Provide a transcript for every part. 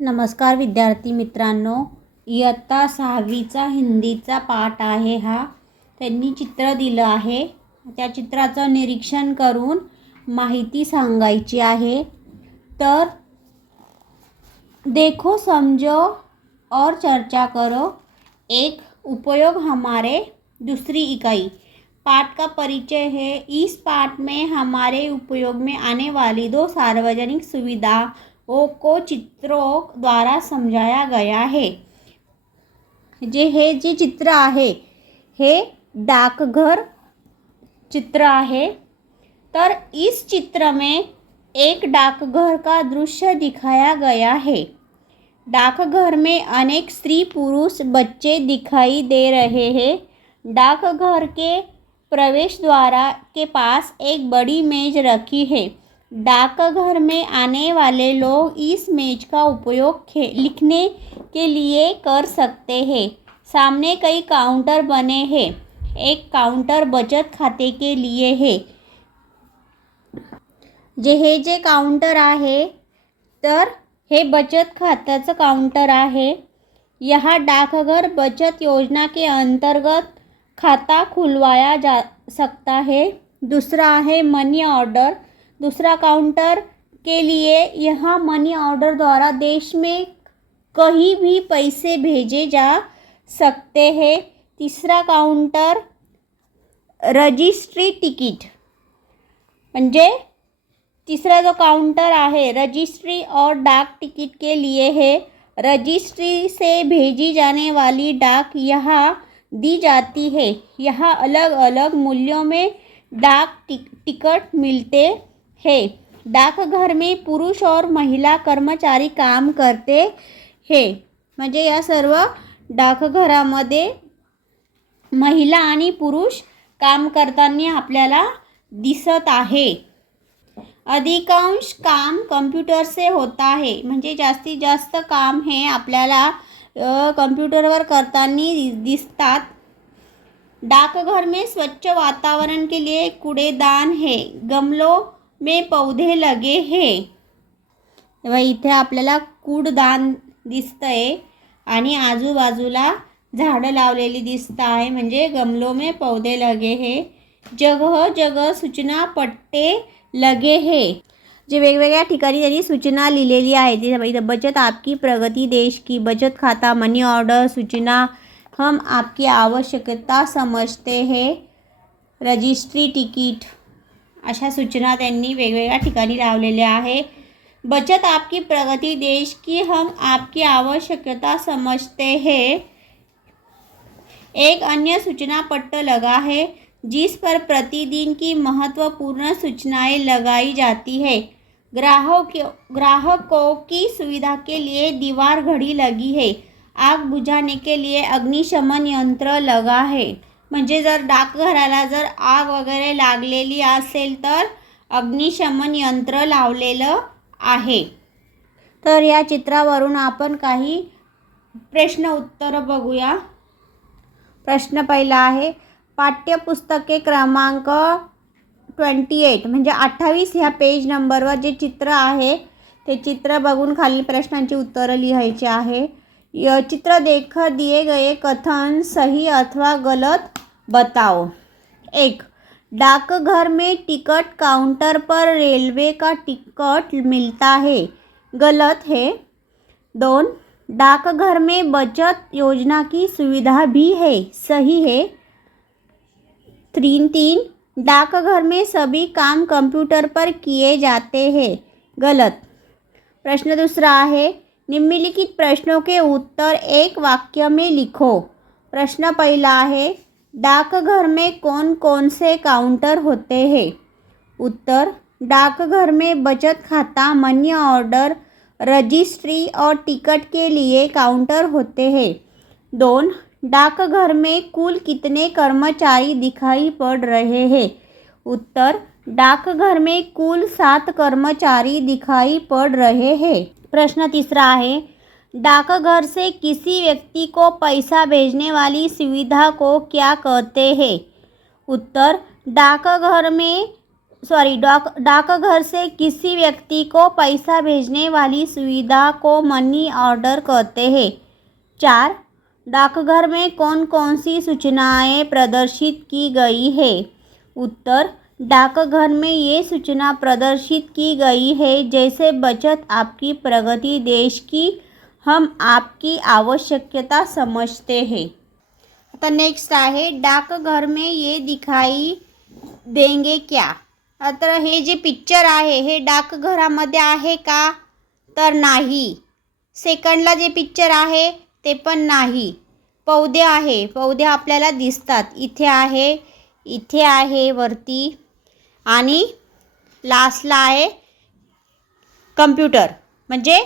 नमस्कार विद्यार्थी मित्रांनो, इयत्ता 6वीचा हिंदीचा पाठ आहे हा। त्यांनी चित्र दिलं आहे, त्या चित्राचं निरीक्षण करून माहिती सांगायची आहे। तर देखो, समझो और चर्चा करो। एक, उपयोग हमारे। दूसरी इकाई, पाठ का परिचय है। इस पाठ में हमारे उपयोग में आने वाली दो सार्वजनिक सुविधाओं को चित्रों द्वारा समझाया गया है। जे चित्र आहे हे डाकघर चित्र आहे। तर इस चित्र में एक डाकघर का दृश्य दिखाया गया है। डाकघर में अनेक स्त्री पुरुष बच्चे दिखाई दे रहे हैं। डाकघर के प्रवेश द्वार के पास एक बड़ी मेज रखी है। डाकघर में आने वाले लोग इस मेज का उपयोग लिखने के लिए कर सकते हैं। सामने कई काउंटर बने हैं। एक काउंटर बचत खाते के लिए है। जे काउंटर आहे तर हे बचत खात्याचं काउंटर आहे। यहाँ डाकघर बचत योजना के अंतर्गत खाता खुलवाया जा सकता है। दूसरा है मनी ऑर्डर। दूसरा काउंटर के लिए यहाँ मनी ऑर्डर द्वारा देश में कहीं भी पैसे भेजे जा सकते हैं। तीसरा काउंटर रजिस्ट्री टिकट, म्हणजे तीसरा जो काउंटर आहे रजिस्ट्री और डाक टिकट के लिए है। रजिस्ट्री से भेजी जाने वाली डाक यहाँ दी जाती है। यहाँ अलग अलग मूल्यों में डाक टिकट मिलते हैं। डाकघर में पुरुष और महिला कर्मचारी काम करते हैं। म्हणजे या सर्व डाकघरामध्ये महिला आणि पुरुष काम करताना आपल्याला दिसत आहे। अधिकांश काम कंप्यूटर से होता है, म्हणजे जास्तीत जास्त काम हे आपल्याला कंप्यूटरवर करताना दिसतात। डाकघर में स्वच्छ वातावरण के लिए कूड़ेदान है। गमलों में पौधे लगे हैं। तेव्हा इथे आपल्याला कूड़दान दिसतंय आणि आजूबाजूला झाडं लावलेली दिसत आहे, म्हणजे गमलों में पौधे लगे हैं। जगह जगह सूचना पट्टे लगे हैं। जे वेगवेगळ्या ठिकाणी त्यांनी सूचना लिहिलेली आहे। इथं बचत आपकी प्रगति, देश की बचत खाता, मनी ऑर्डर, सूचना हम आपकी आवश्यकता समझते हैं, रजिस्ट्री तिकीट, अशा सूचना त्यांनी वेगवेगळ्या ठिकाणी लावलेल्या आहे। बचत आपकी प्रगति, देश की हम आपकी आवश्यकता समझते हैं। एक अन्य सूचना पट्ट लगा है जिस पर प्रतिदिन की महत्वपूर्ण सूचनाएं लगाई जाती है। ग्राहकों की सुविधा के लिए दीवार घड़ी लगी है। आग बुझाने के लिए अग्निशमन यंत्र लगा है। म्हणजे जर डाकघराला जर आग वगैरे लागलेली असेल तर अग्निशमन यंत्र लावलेलं आहे। तर या चित्रावरून आपण काही प्रश्न उत्तर बघूया। प्रश्न पहिला आहे, पाठ्यपुस्तके क्रमांक 28 म्हणजे 28 ह्या पेज नंबरवर जे चित्र आहे ते चित्र बघून खालील प्रश्नांची उत्तरं लिहायची आहे। यह चित्र देखकर दिए गए कथन सही अथवा गलत बताओ। 1, डाकघर में टिकट काउंटर पर रेलवे का टिकट मिलता है, गलत है। 2, डाकघर में बचत योजना की सुविधा भी है, सही है। 3, डाकघर में सभी काम कंप्यूटर पर किए जाते हैं, गलत। प्रश्न दूसरा है, निम्नलिखित प्रश्नों के उत्तर एक वाक्य में लिखो। प्रश्न पहला है, डाकघर में कौन कौन से काउंटर होते हैं? उत्तर, डाकघर में बचत खाता, मनी ऑर्डर, रजिस्ट्री और टिकट के लिए काउंटर होते हैं। 2, डाकघर में कुल कितने कर्मचारी दिखाई पड़ रहे हैं? उत्तर, डाकघर में कुल 7 कर्मचारी दिखाई पड़ रहे हैं। प्रश्न तीसरा है, डाकघर से किसी व्यक्ति को पैसा भेजने वाली सुविधा को क्या कहते हैं? उत्तर, डाकघर में डाकघर से किसी व्यक्ति को पैसा भेजने वाली सुविधा को मनी ऑर्डर कहते हैं। 4. डाकघर में कौन कौन सी सूचनाएं प्रदर्शित की गई है? उत्तर, डाकघर में ये सूचना प्रदर्शित की गई है जैसे बचत आपकी प्रगति, देश की हम आपकी आवश्यकता समझते हैं। आता नेक्स्ट आहे, डाकघर में ये दिखाई देंगे क्या? तर हे जे पिक्चर आहे हे डाकघरामध्ये आहे का? तर नाही. सेकंडला जे पिक्चर आहे ते पण नाही. पौधे आहे, पौधे आपल्याला दिसतात, इथे आहे वरती, आणि लास्टला आहे कम्प्युटर. म्हणजे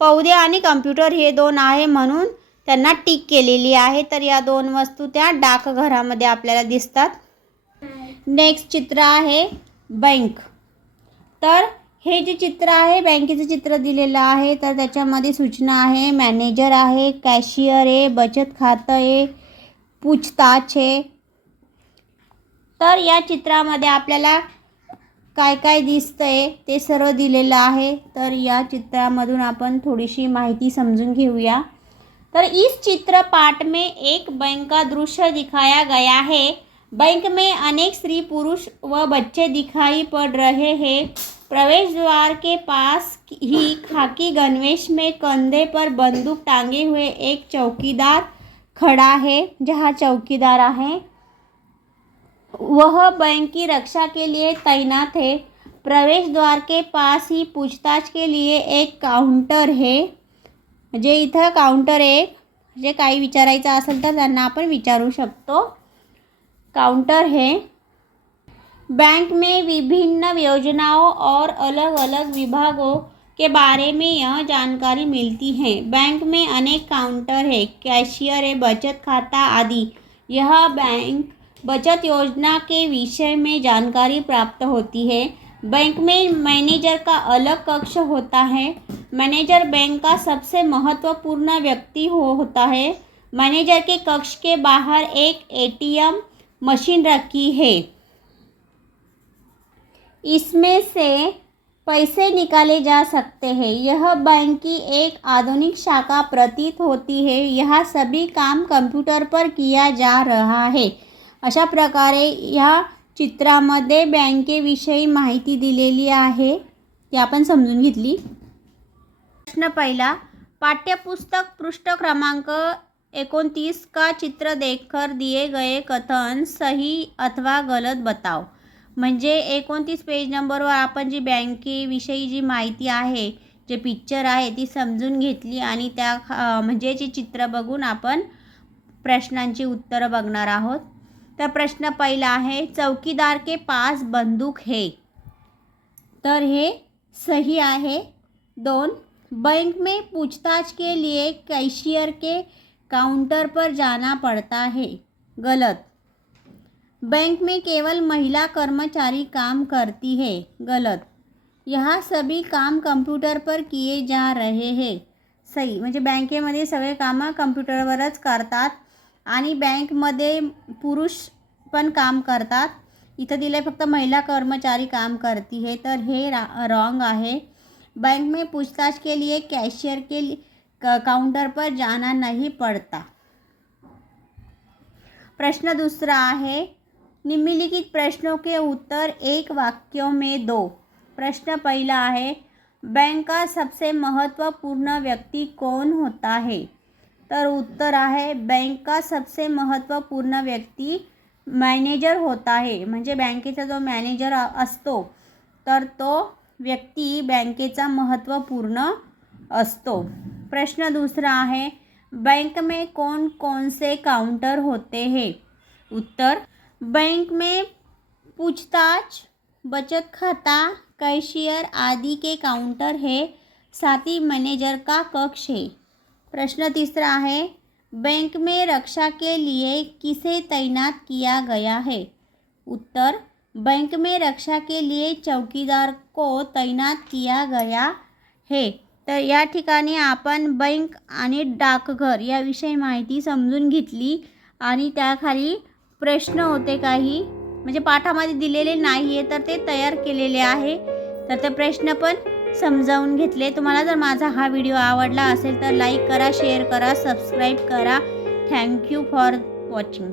पौधे आणि कम्प्युटर हे दोन आहे म्हणून त्यांना टिक केलेली आहे. तर या दोन वस्तू त्या डाकघरामध्ये आपल्याला दिसतात. नेक्स्ट चित्र आहे बँक. तर हे जे चित्र आहे बँकेचं चित्र दिलेलं आहे. तर त्याच्यामध्ये सूचना आहे, मॅनेजर आहे, कॅशियर आहे, बचत खातं आहे, पूछताछ आहे. तर या चित्रामध्ये आपल्याला काय काय दिसतंय ते सर्व दिलेलं आहे. तर या चित्रामधून आपण थोडीशी माहिती समजून घेऊया. तर इस चित्र पाठ में एक बैंक का दृश्य दिखाया गया है. बैंक में अनेक स्त्री पुरुष व बच्चे दिखाई पड़ रहे हैं. प्रवेश द्वार के पास ही खाकी गणवेश में कंधे पर बंदूक टांगे हुए एक चौकीदार खड़ा है. जहाँ चौकीदार है वह बैंक की रक्षा के लिए तैनात है. प्रवेश द्वार के पास ही पूछताछ के लिए एक काउंटर है. म्हणजे इथं काउंटर आहे, जे काही विचारायचं असेल तर त्यांना आपण विचारू शकतो. काउंटर है. बैंक में विभिन्न योजनाओं और अलग अलग विभागों के बारे में यह जानकारी मिलती है. बैंक में अनेक काउंटर है, कैशियर है, बचत खाता आदि. यह बैंक बचत योजना के विषय में जानकारी प्राप्त होती है. बैंक में मैनेजर का अलग कक्ष होता है. मैनेजर बैंक का सबसे महत्वपूर्ण व्यक्ति होता है. मैनेजर के कक्ष के बाहर एक एटीएम मशीन रखी है. इसमें से पैसे निकाले जा सकते हैं. यह बैंक की एक आधुनिक शाखा प्रतीत होती है. यहाँ सभी काम कंप्यूटर पर किया जा रहा है. अशा प्रकारे या चित्रामध्ये बँकेविषयी माहिती दिलेली आहे, ती आपण समजून घेतली. प्रश्न पहिला, पाठ्यपुस्तक पृष्ठ क्रमांक 29 का चित्र देखकर दिए गए कथन सही अथवा गलत बताओ. म्हणजे 29 पेज नंबरवर आपण जी बँकेविषयी जी माहिती आहे, जे पिक्चर आहे ती समजून घेतली आणि त्या म्हणजे जे चित्र बघून आपण प्रश्नांची उत्तरं बघणार आहोत. तर प्रश्न पहिला आहे, चौकीदार के पास बंदूक है. तर हे सही आहे. 2, बैंक में पूछताछ के लिए कैशियर के काउंटर पर जाना पड़ता है. गलत. बैंक में केवल महिला कर्मचारी काम करती है. गलत. यहाँ सभी काम कंप्यूटर पर किए जा रहे हैं. सही. म्हणजे बँकेमध्ये सगळे कामं कंप्यूटरवरच करतात आणि बँकमध्ये पुरुष पण काम करतात. इथं दिलं फक्त महिला कर्मचारी काम करती है. तर हे रॉन्ग आहे. बैंक में पूछताछ के लिए कैशियर के काउंटर पर जाना नहीं पड़ता. प्रश्न दूसरा है, निम्नलिखित प्रश्नों के उत्तर एक वाक्यों में दो. प्रश्न पहला है, बैंक का सबसे महत्वपूर्ण व्यक्ति कौन होता है. तर उत्तर आहे, बैंक का सबसे महत्वपूर्ण व्यक्ती मॅनेजर होता है. म्हणजे बँकेचा जो मॅनेजर असतो तर तो व्यक्ती बँकेचा महत्त्वपूर्ण असतो. प्रश्न दूसरा आहे, बैंक में कौन कौन से काउंटर होते हैं. उत्तर, बैंक में पूछताछ, बचत खाता, कैशियर आदि के काउंटर है. साथ ही मैनेजर का कक्ष है. प्रश्न तीसरा है, बैंक में रक्षा के लिए किसे तैनात किया गया है. उत्तर, बैंक में रक्षा के लिए चौकीदार को तैनात किया गया है. तर या ठिकाणी आपण बैंक आणि डाकघर याविषयी माहिती समजून घेतली आणि त्याखाली प्रश्न होते काही. म्हणजे पाठामध्ये दिलेले नाही आहे तर ते तयार केलेले आहे. तर ते प्रश्न पण समजावून घेतले. तुम्हाला जर माझा हा व्हिडिओ आवडला असेल तर लाईक करा, शेअर करा, सबस्क्राईब करा. Thank you for watching.